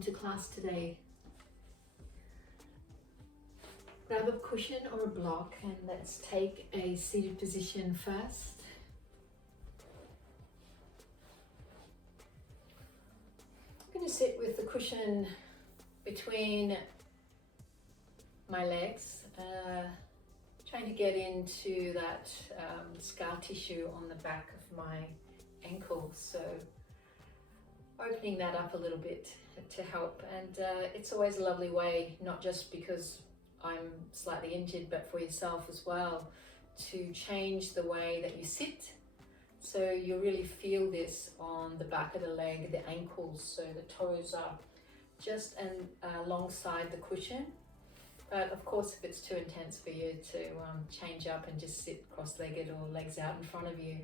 welcome to class today. Grab a cushion or a block and let's take a seated position first. I'm going to sit with the cushion between my legs, trying to get into that scar tissue on the back of my ankle, so opening that up a little bit to help. And it's always a lovely way, not just because I'm slightly injured, but for yourself as well, to change the way that you sit. So you really feel this on the back of the leg, the ankles, so the toes are just alongside the cushion. But of course, if it's too intense for you to change up and just sit cross-legged or legs out in front of you.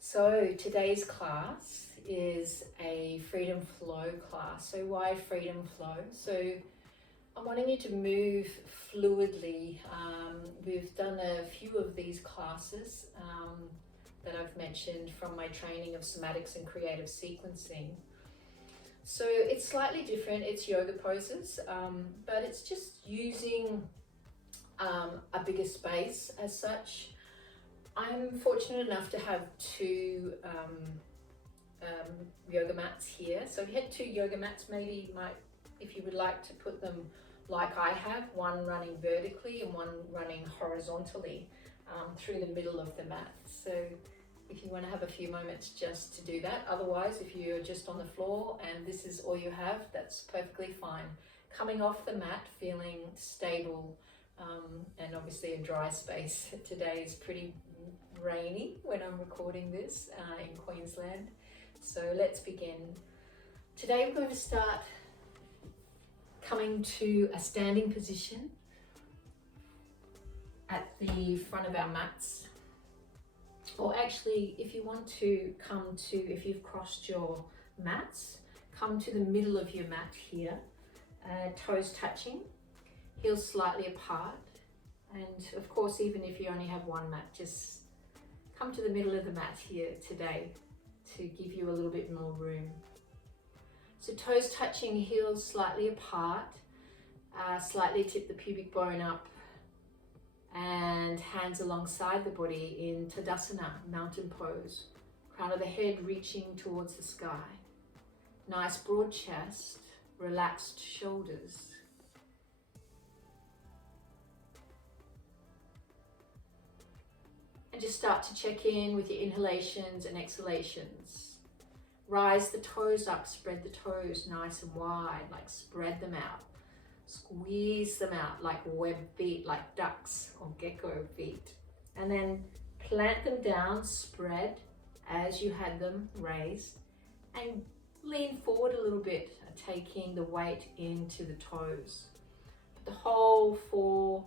So today's class is a freedom flow class. So why freedom flow? So I'm wanting you to move fluidly. We've done a few of these classes that I've mentioned from my training of somatics and creative sequencing. So it's slightly different, it's yoga poses, but it's just using a bigger space as such. I'm fortunate enough to have two yoga mats here. So if you had two yoga mats, maybe if you would like to put them like I have, one running vertically and one running horizontally through the middle of the mat. So if you want to have a few moments just to do that. Otherwise, if you're just on the floor and this is all you have, that's perfectly fine. Coming off the mat, feeling stable, and obviously a dry space. Today is pretty rainy when I'm recording this in Queensland. So let's begin. Today we're going to start coming to a standing position at the front of our mats. Or actually, if you want to come to, if you've crossed your mats, come to the middle of your mat here, toes touching, heels slightly apart. And of course, even if you only have one mat, just come to the middle of the mat here today to give you a little bit more room. So toes touching, heels slightly apart, slightly tip the pubic bone up, and hands alongside the body in Tadasana, mountain pose. Crown of the head reaching towards the sky. Nice broad chest, relaxed shoulders. And just start to check in with your inhalations and exhalations. Rise the toes up, spread the toes nice and wide, like spread them out. Squeeze them out like web feet, like ducks or gecko feet. And then plant them down, spread as you had them raised. And lean forward a little bit, taking the weight into the toes. The whole four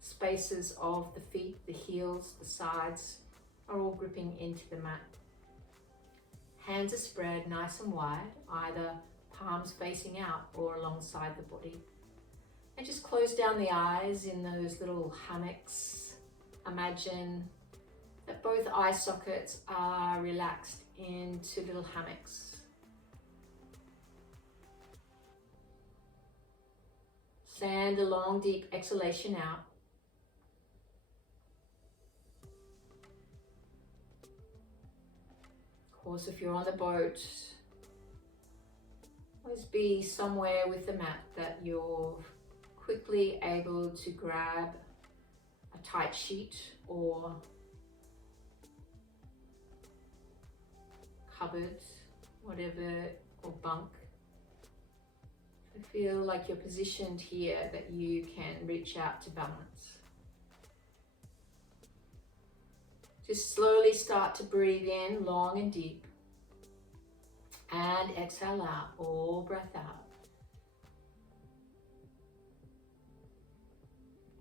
spaces of the feet, the heels, the sides are all gripping into the mat. Hands are spread nice and wide, either palms facing out or alongside the body. And just close down the eyes in those little hammocks. Imagine that both eye sockets are relaxed into little hammocks. Send a long, deep exhalation out. Of course, if you're on the boat, always be somewhere with the mat that you're quickly able to grab a tight sheet or cupboard, whatever, or bunk. I feel like you're positioned here that you can reach out to balance. Just slowly start to breathe in long and deep and exhale out, all breath out.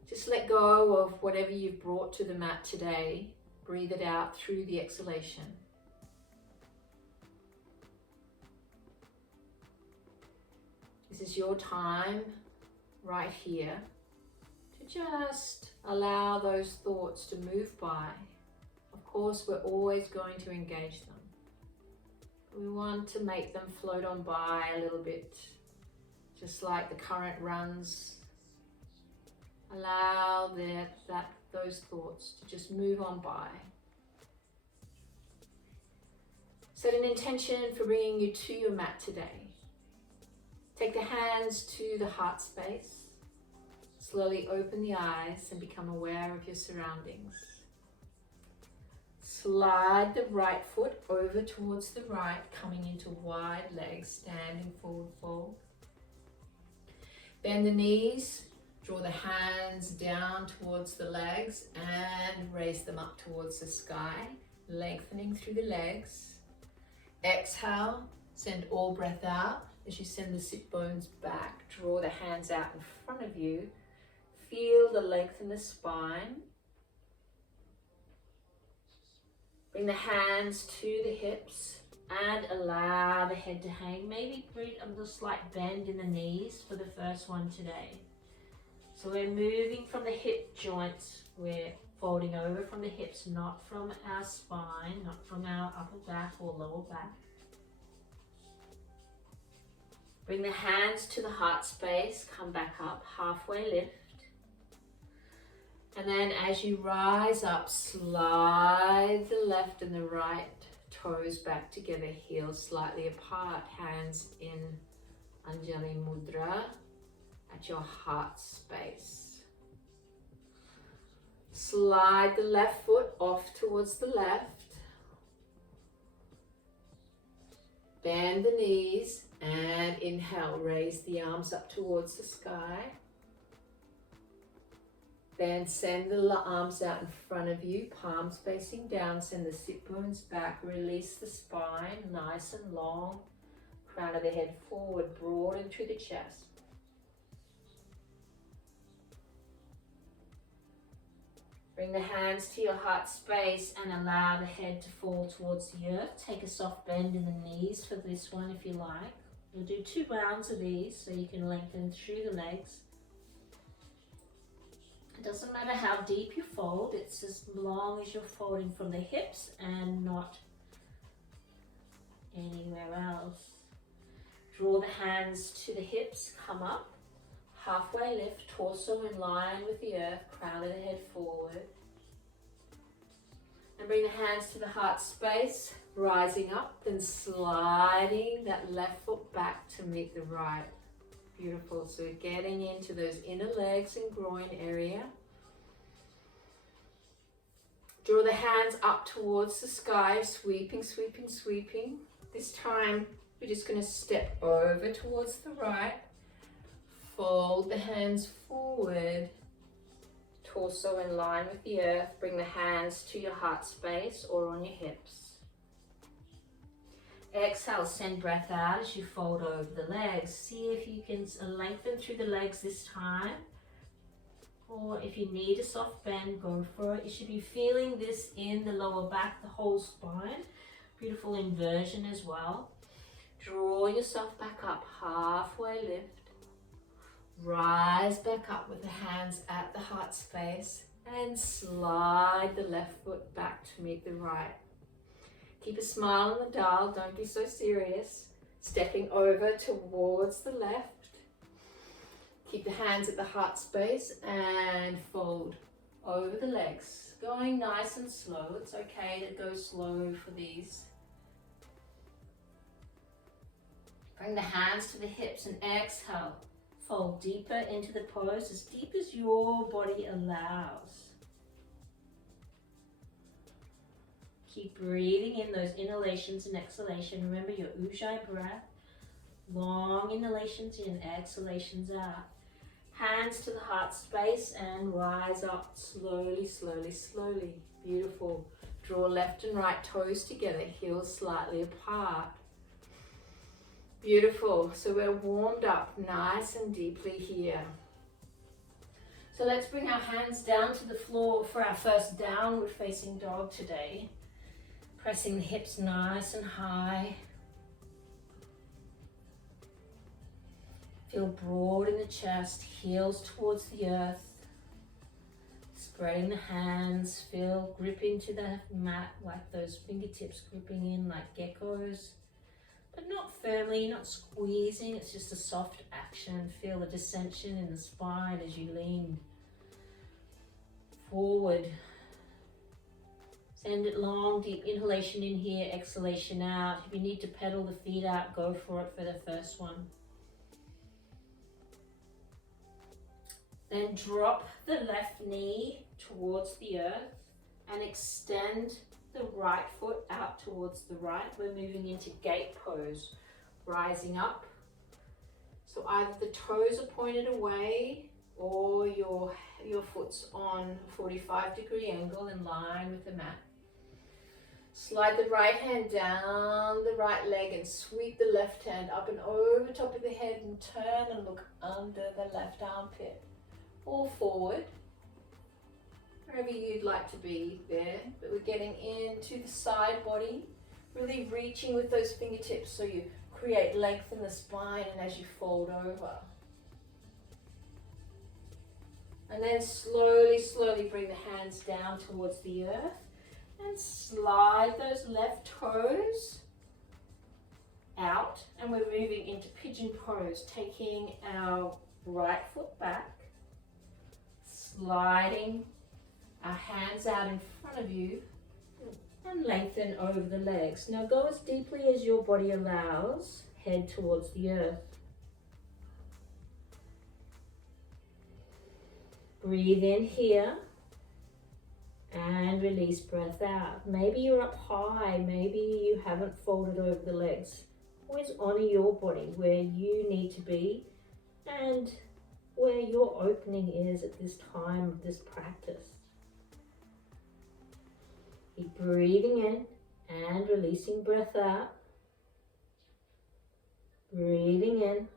Just let go of whatever you've brought to the mat today. Breathe it out through the exhalation. This is your time right here to just allow those thoughts to move by. Of course, we're always going to engage them. We want to make them float on by a little bit, just like the current runs. Allow those thoughts to just move on by. Set an intention for bringing you to your mat today. Take the hands to the heart space. Slowly open the eyes and become aware of your surroundings. Slide the right foot over towards the right, coming into wide legs, standing forward fold. Bend the knees, draw the hands down towards the legs and raise them up towards the sky, lengthening through the legs. Exhale, send all breath out as you send the sit bones back. Draw the hands out in front of you. Feel the length in the spine. Bring the hands to the hips and allow the head to hang. Maybe bring a slight bend in the knees for the first one today. So we're moving from the hip joints. We're folding over from the hips, not from our spine, not from our upper back or lower back. Bring the hands to the heart space. Come back up, halfway lift. And then as you rise up, slide the left and the right toes back together, heels slightly apart, hands in Anjali Mudra at your heart space. Slide the left foot off towards the left. Bend the knees and inhale, raise the arms up towards the sky. Then send the arms out in front of you, palms facing down, send the sit bones back, release the spine, nice and long, crown of the head forward, broaden through the chest. Bring the hands to your heart space and allow the head to fall towards the earth. Take a soft bend in the knees for this one if you like. We'll do 2 rounds of these so you can lengthen through the legs. It doesn't matter how deep you fold, it's as long as you're folding from the hips and not anywhere else. Draw the hands to the hips, come up, halfway lift, torso in line with the earth, crown of the head forward. And bring the hands to the heart space, rising up, then sliding that left foot back to meet the right. Beautiful. So we're getting into those inner legs and groin area. Draw the hands up towards the sky, sweeping, sweeping, sweeping. This time we're just going to step over towards the right. Fold the hands forward. Torso in line with the earth. Bring the hands to your heart space or on your hips. Exhale, send breath out as you fold over the legs. See if you can lengthen through the legs this time. Or if you need a soft bend, go for it. You should be feeling this in the lower back, the whole spine. Beautiful inversion as well. Draw yourself back up, halfway lift. Rise back up with the hands at the heart space and slide the left foot back to meet the right. Keep a smile on the dial, don't be so serious. Stepping over towards the left. Keep the hands at the heart space and fold over the legs. Going nice and slow, it's okay to go slow for these. Bring the hands to the hips and exhale. Fold deeper into the pose, as deep as your body allows. Keep breathing in those inhalations and exhalations. Remember your Ujjayi breath. Long inhalations in, exhalations out. Hands to the heart space and rise up slowly, slowly, slowly. Beautiful. Draw left and right toes together, heels slightly apart. Beautiful. So we're warmed up nice and deeply here. So let's bring our hands down to the floor for our first downward facing dog today. Pressing the hips nice and high. Feel broad in the chest, heels towards the earth. Spreading the hands, feel grip into the mat like those fingertips gripping in like geckos. but not firmly, not squeezing. It's just a soft action. Feel the dissension in the spine as you lean forward. Send it long, deep inhalation in here, exhalation out. If you need to pedal the feet out, go for it for the first one. Then drop the left knee towards the earth and extend the right foot out towards the right. We're moving into gate pose, rising up. So either the toes are pointed away or your foot's on a 45-degree angle in line with the mat. Slide the right hand down the right leg and sweep the left hand up and over top of the head and turn and look under the left armpit. Or forward, wherever you'd like to be there. But we're getting into the side body, really reaching with those fingertips so you create length in the spine and as you fold over. And then slowly, slowly bring the hands down towards the earth and slide those left toes out. And we're moving into pigeon pose, taking our right foot back, sliding our hands out in front of you and lengthen over the legs. Now go as deeply as your body allows, head towards the earth. Breathe in here and release breath out. Maybe you're up high, maybe you haven't folded over the legs. Always honor your body, where you need to be and where your opening is at this time of this practice. Keep breathing in and releasing breath out. Breathing in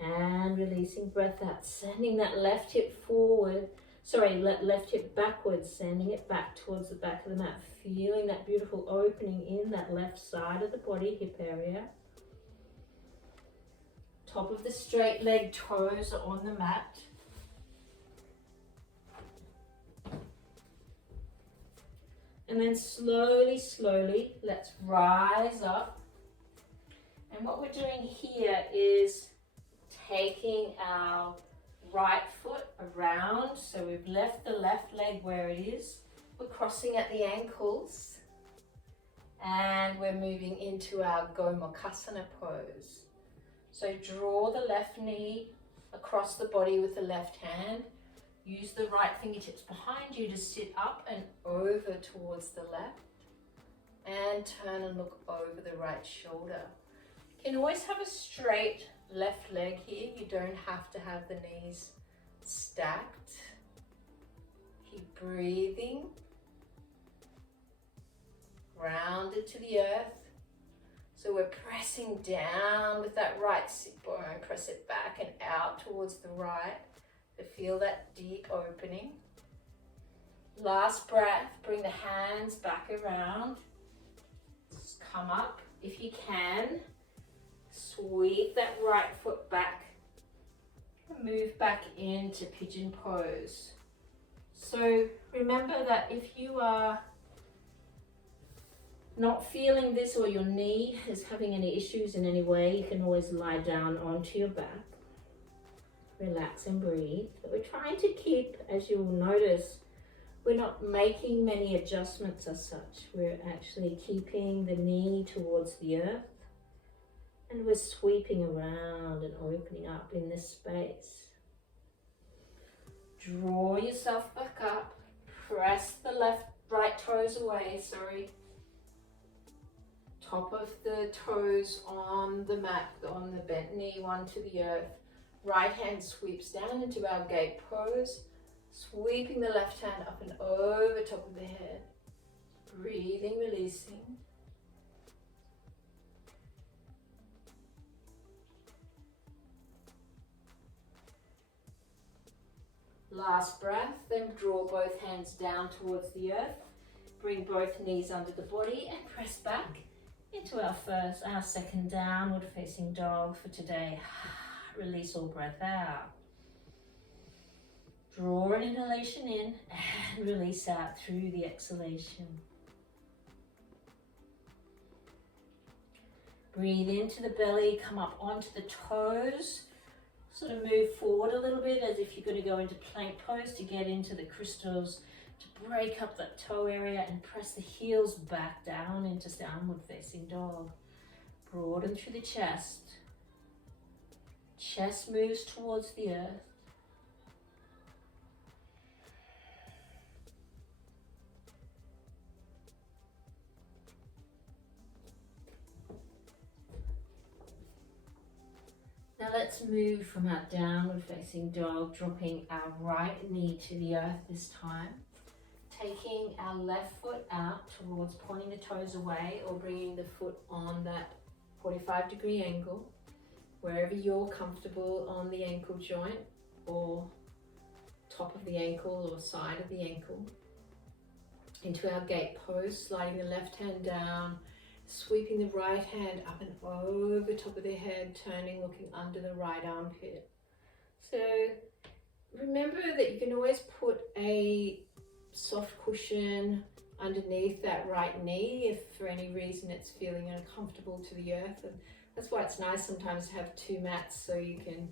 and releasing breath out. Sending that left hip forward, left hip backwards, sending it back towards the back of the mat. Feeling that beautiful opening in that left side of the body, hip area. Top of the straight leg, toes are on the mat. And then slowly, slowly, let's rise up. And what we're doing here is taking our right foot around. So we've left the left leg where it is. We're crossing at the ankles. And we're moving into our Gomukhasana pose. So draw the left knee across the body with the left hand. Use the right fingertips behind you to sit up and over towards the left. And turn and look over the right shoulder. You can always have a straight left leg here. You don't have to have the knees stacked. Keep breathing. Grounded to the earth. So we're pressing down with that right sit bone, press it back and out towards the right to feel that deep opening. Last breath, bring the hands back around. Just come up if you can. Sweep that right foot back and move back into pigeon pose. So remember that if you are not feeling this or your knee is having any issues in any way, you can always lie down onto your back. Relax and breathe. But we're trying to keep, as you'll notice, we're not making many adjustments as such. We're actually keeping the knee towards the earth and we're sweeping around and opening up in this space. Draw yourself back up. Press the right toes away, Top of the toes on the mat, on the bent knee, one to the earth. Right hand sweeps down into our gate pose, sweeping the left hand up and over top of the head. Breathing, releasing. Last breath, then draw both hands down towards the earth. Bring both knees under the body and press back into our second downward facing dog for today. Release all breath out. Draw an inhalation in and release out through the exhalation. Breathe into the belly, come up onto the toes. Sort of move forward a little bit as if you're going to go into plank pose to get into the crystals, to break up that toe area and press the heels back down into downward facing dog. Broaden through the chest. Chest moves towards the earth. Now let's move from our downward facing dog, dropping our right knee to the earth this time. Taking our left foot out towards pointing the toes away or bringing the foot on that 45-degree angle, wherever you're comfortable on the ankle joint or top of the ankle or side of the ankle. Into our gate pose, sliding the left hand down, sweeping the right hand up and over top of the head, turning, looking under the right armpit. So remember that you can always put a soft cushion underneath that right knee if for any reason it's feeling uncomfortable to the earth. And that's why it's nice sometimes to have two mats so you can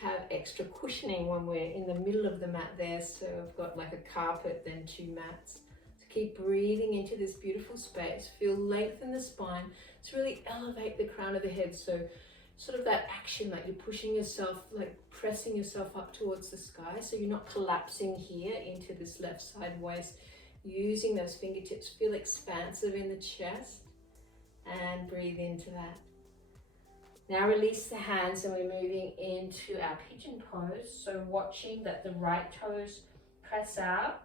have extra cushioning when we're in the middle of the mat there. So I've got like a carpet, then two mats. Keep breathing into this beautiful space. Feel lengthen the spine. To really elevate the crown of the head. So sort of that action, like you're pushing yourself, like pressing yourself up towards the sky. So you're not collapsing here into this left side waist. Using those fingertips. Feel expansive in the chest. And breathe into that. Now release the hands and we're moving into our pigeon pose. So watching that the right toes press out.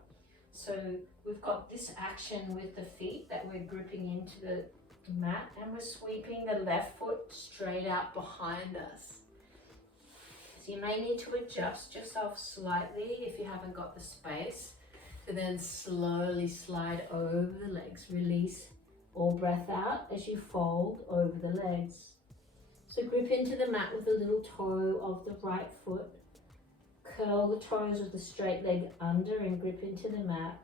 So we've got this action with the feet that we're gripping into the mat and we're sweeping the left foot straight out behind us. So you may need to adjust yourself slightly if you haven't got the space. So then slowly slide over the legs. Release all breath out as you fold over the legs. So grip into the mat with the little toe of the right foot. Curl the toes of the straight leg under and grip into the mat.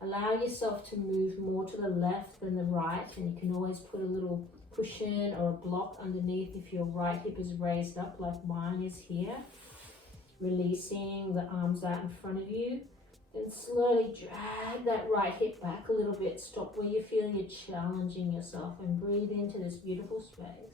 Allow yourself to move more to the left than the right, and you can always put a little cushion or a block underneath if your right hip is raised up like mine is here. Releasing the arms out in front of you. Then slowly drag that right hip back a little bit. Stop where you feel you're challenging yourself and breathe into this beautiful space.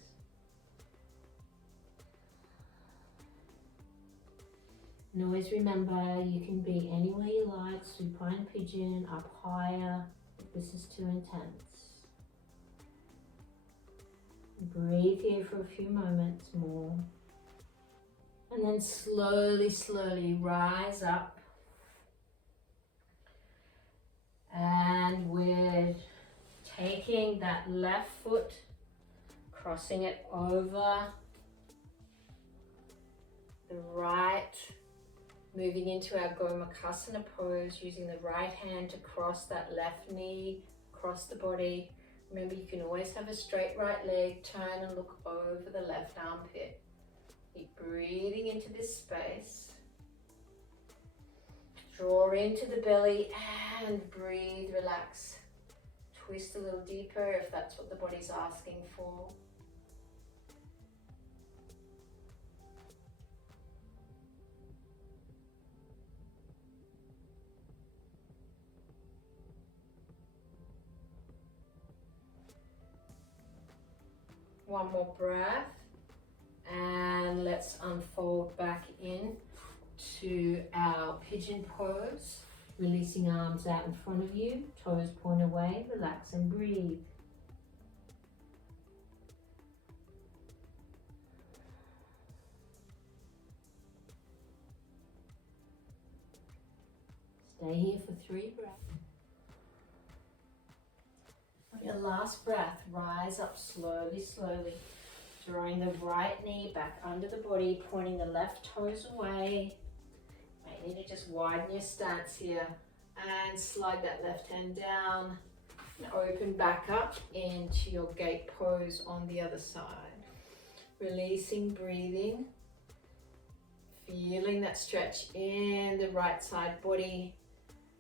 And always remember, you can be anywhere you like, supine pigeon, up higher, if this is too intense. Breathe here for a few moments more. And then slowly rise up. And we're taking that left foot, crossing it over the right. Moving into our Gomukhasana pose, using the right hand to cross that left knee, across the body. Remember, you can always have a straight right leg, turn and look over the left armpit. Keep breathing into this space. Draw into the belly and breathe, relax. Twist a little deeper if that's what the body's asking for. One more breath, and let's unfold back in to our pigeon pose, releasing arms out in front of you, toes point away, relax and breathe. Stay here for 3 breaths. On your last breath, rise up slowly, drawing the right knee back under the body, pointing the left toes away. You may need to just widen your stance here and slide that left hand down and open back up into your gate pose on the other side. Releasing, breathing, feeling that stretch in the right side body,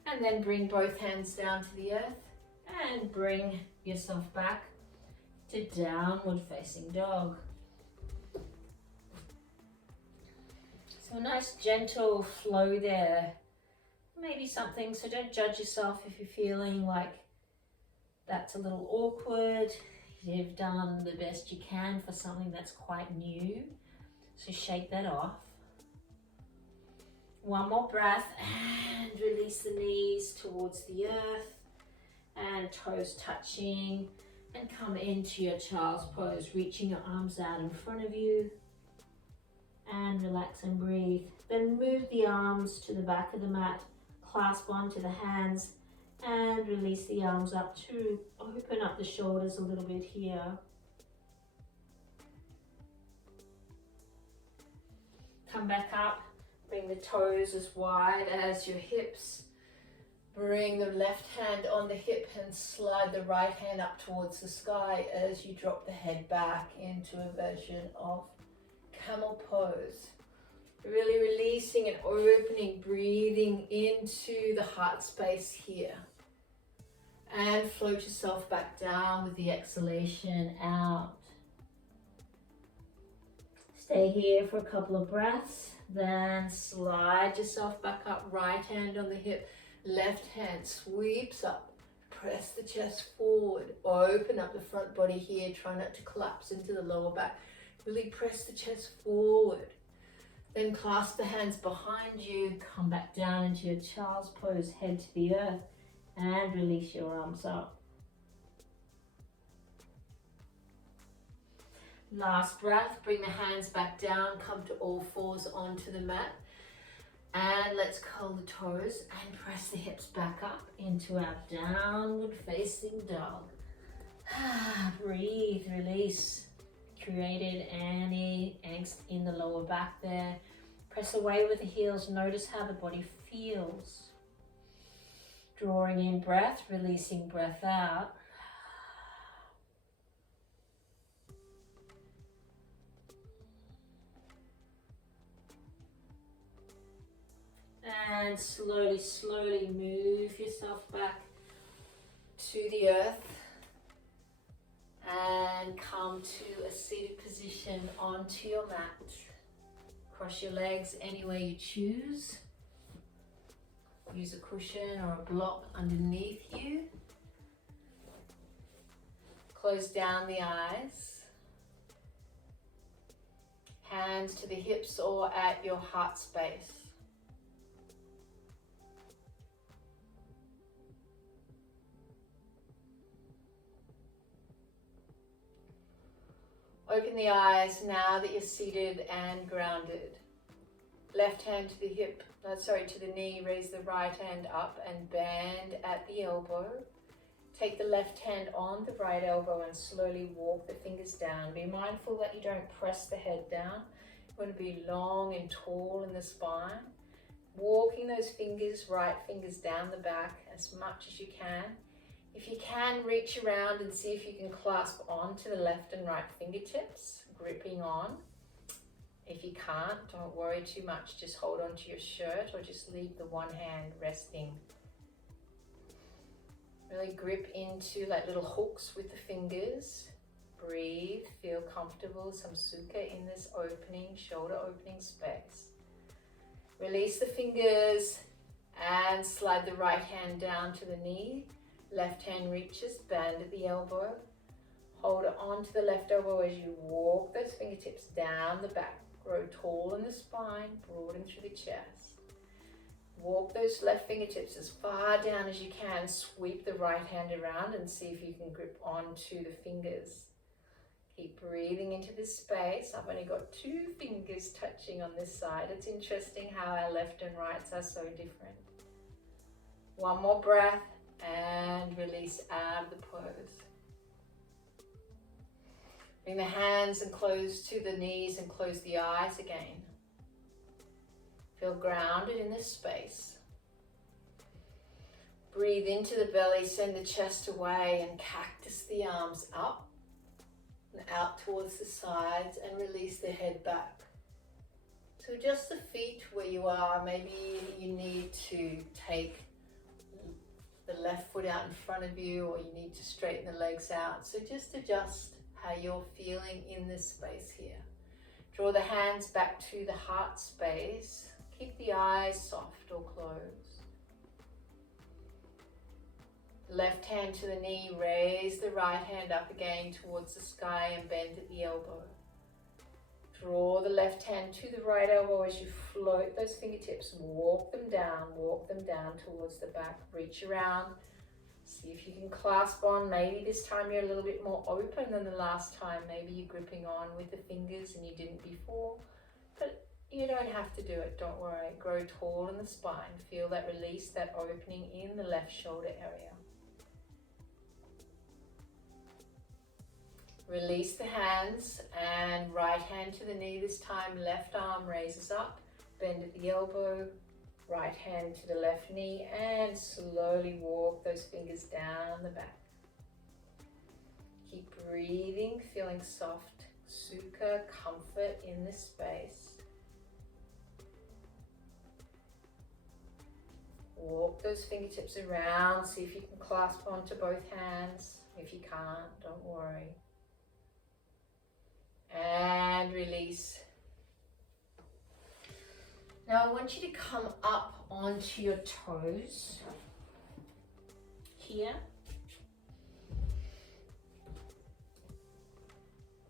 and then bring both hands down to the earth. And bring yourself back. to downward facing dog. So a nice gentle flow there. Maybe something, so don't judge yourself if you're feeling like that's a little awkward. You've done the best you can for something that's quite new. So shake that off. One more breath and release the knees towards the earth and toes touching, and come into your child's pose, reaching your arms out in front of you, and relax and breathe. Then move the arms to the back of the mat, clasp onto the hands, and release the arms up to open up the shoulders a little bit here. Come back up, bring the toes as wide as your hips. Bring the left hand on the hip and slide the right hand up towards the sky as you drop the head back into a version of camel pose. Really releasing and opening, breathing into the heart space here. And float yourself back down with the exhalation out. Stay here for a couple of breaths, then slide yourself back up, right hand on the hip, left hand sweeps up, press the chest forward, open up the front body here, try not to collapse into the lower back, really press the chest forward. Then clasp the hands behind you, come back down into your child's pose, head to the earth, and release your arms up. Last breath, bring the hands back down, come to all fours onto the mat. And let's curl the toes and press the hips back up into our downward facing dog. Breathe, release. Created any angst in the lower back there. Press away with the heels, notice how the body feels. Drawing in breath, releasing breath out. And slowly, slowly move yourself back to the earth and come to a seated position onto your mat. Cross your legs any way you choose. Use a cushion or a block underneath you. Close down the eyes. Hands to the hips or at your heart space. Open the eyes now that you're seated and grounded. Left hand to the hip, to the knee, raise the right hand up and bend at the elbow. Take the left hand on the right elbow and slowly walk the fingers down. Be mindful that you don't press the head down. You want to be long and tall in the spine. Walking those fingers, right fingers down the back as much as you can. If you can, reach around and see if you can clasp onto the left and right fingertips, gripping on. If you can't, don't worry too much. Just hold on to your shirt or just leave the one hand resting. Really grip into like little hooks with the fingers. Breathe, feel comfortable, some sukha in this opening, shoulder opening space. Release the fingers and slide the right hand down to the knee. Left hand reaches, bend at the elbow. Hold it onto the left elbow as you walk those fingertips down the back. Grow tall in the spine, broaden through the chest. Walk those left fingertips as far down as you can. Sweep the right hand around and see if you can grip onto the fingers. Keep breathing into this space. I've only got 2 fingers touching on this side. It's interesting how our left and rights are so different. One more breath. And release out of the pose. Bring the hands and close to the knees and close the eyes again. Feel grounded in this space. Breathe into the belly, send the chest away and cactus the arms up and out towards the sides and release the head back. So just the feet where you are, maybe you need to take the left foot out in front of you or you need to straighten the legs out. So just adjust how you're feeling in this space here. Draw the hands back to the heart space. Keep the eyes soft or closed. Left hand to the knee, raise the right hand up again towards the sky and bend at the elbow. Draw the left hand to the right elbow as you float those fingertips. Walk them down towards the back. Reach around. See if you can clasp on. Maybe this time you're a little bit more open than the last time. Maybe you're gripping on with the fingers and you didn't before. But you don't have to do it, don't worry. Grow tall in the spine. Feel that release, that opening in the left shoulder area. Release the hands and right hand to the knee this time. Left arm raises up, bend at the elbow. Right hand to the left knee and slowly walk those fingers down the back. Keep breathing, feeling soft, sukha, comfort in this space. Walk those fingertips around. See if you can clasp onto both hands. If you can't, don't worry. And release. Now I want you to come up onto your toes here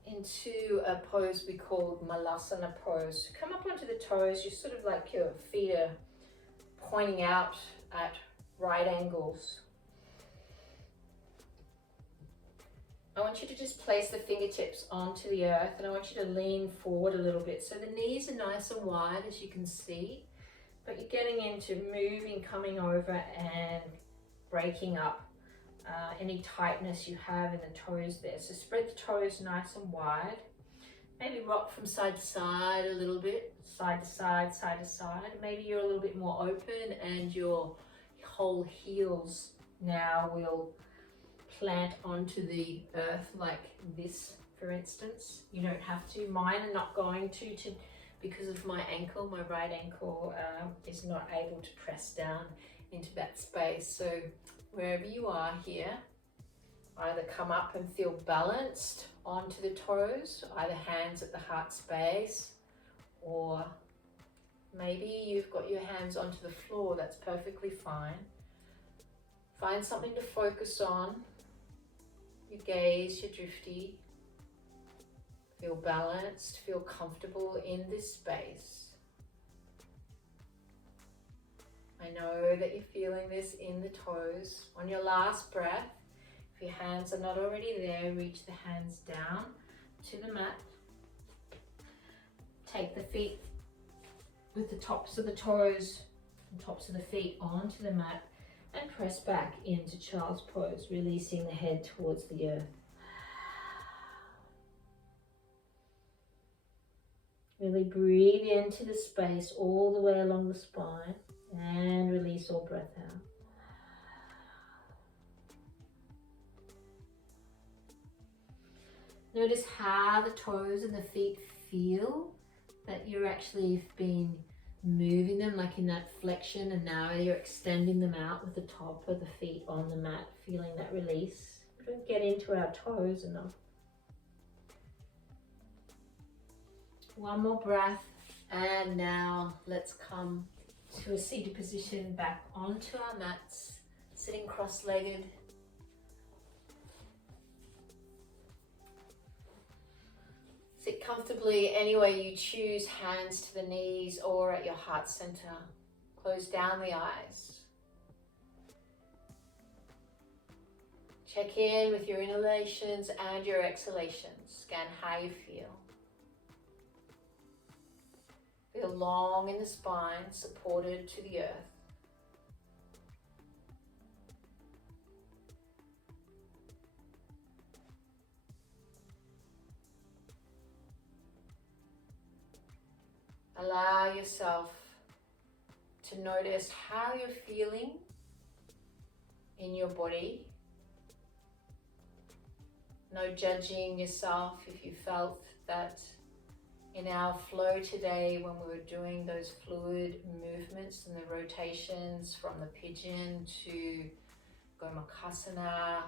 into a pose we call Malasana pose. Come up onto the toes, you're sort of like your feet are pointing out at right angles. I want you to just place the fingertips onto the earth and I want you to lean forward a little bit. So the knees are nice and wide as you can see, but you're getting into moving, coming over and breaking up any tightness you have in the toes there. So spread the toes nice and wide. Maybe rock from side to side a little bit, side to side, side to side. Maybe you're a little bit more open and your whole heels now will plant onto the earth like this, for instance. You don't have to. Mine are not going to because of my ankle. My right ankle is not able to press down into that space. So wherever you are here, either come up and feel balanced onto the toes, either hands at the heart space, or maybe you've got your hands onto the floor. That's perfectly fine. Find something to focus on. Your gaze, your drifty. Feel balanced, feel comfortable in this space. I know that you're feeling this in the toes. On your last breath, if your hands are not already there, reach the hands down to the mat. Take the feet with the tops of the toes and tops of the feet onto the mat and press back into child's pose, releasing the head towards the earth. Really breathe into the space all the way along the spine and release all breath out. Notice how the toes and the feet feel, that you're actually been moving them like in that flexion, and now you're extending them out with the top of the feet on the mat, feeling that release. We don't get into our toes enough. One more breath, and now let's come to a seated position back onto our mats, sitting cross-legged. Sit comfortably any way you choose, hands to the knees or at your heart center. Close down the eyes. Check in with your inhalations and your exhalations. Scan how you feel. Feel long in the spine, supported to the earth. Allow yourself to notice how you're feeling in your body. No judging yourself if you felt that in our flow today, when we were doing those fluid movements and the rotations from the pigeon to Gomukhasana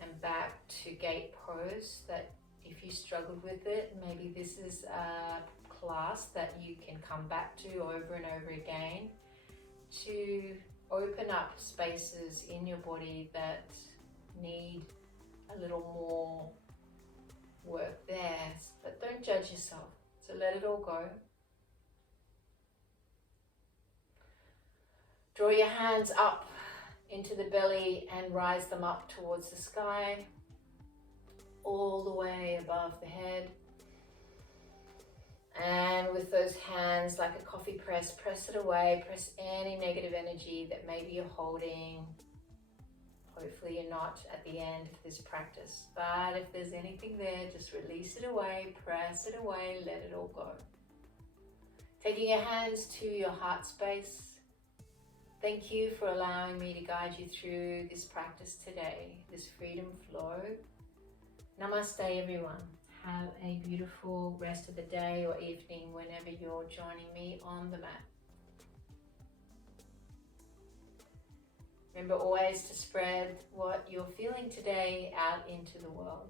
and back to gate pose. That if you struggled with it, maybe this is a class that you can come back to over and over again to open up spaces in your body that need a little more work there. But don't judge yourself, so let it all go. Draw your hands up into the belly and rise them up towards the sky, all the way above the head. And with those hands, like a coffee press, press it away. Press any negative energy that maybe you're holding. Hopefully you're not at the end of this practice. But if there's anything there, just release it away, press it away, let it all go. Taking your hands to your heart space. Thank you for allowing me to guide you through this practice today, this freedom flow. Namaste, everyone. Have a beautiful rest of the day or evening whenever you're joining me on the mat. Remember always to spread what you're feeling today out into the world.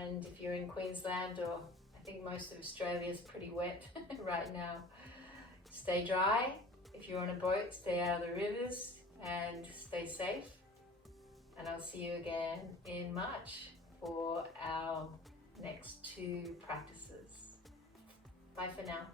And if you're in Queensland, or I think most of Australia is pretty wet right now, stay dry. If you're on a boat, stay out of the rivers and stay safe. And I'll see you again in March for our next 2 practices. Bye for now.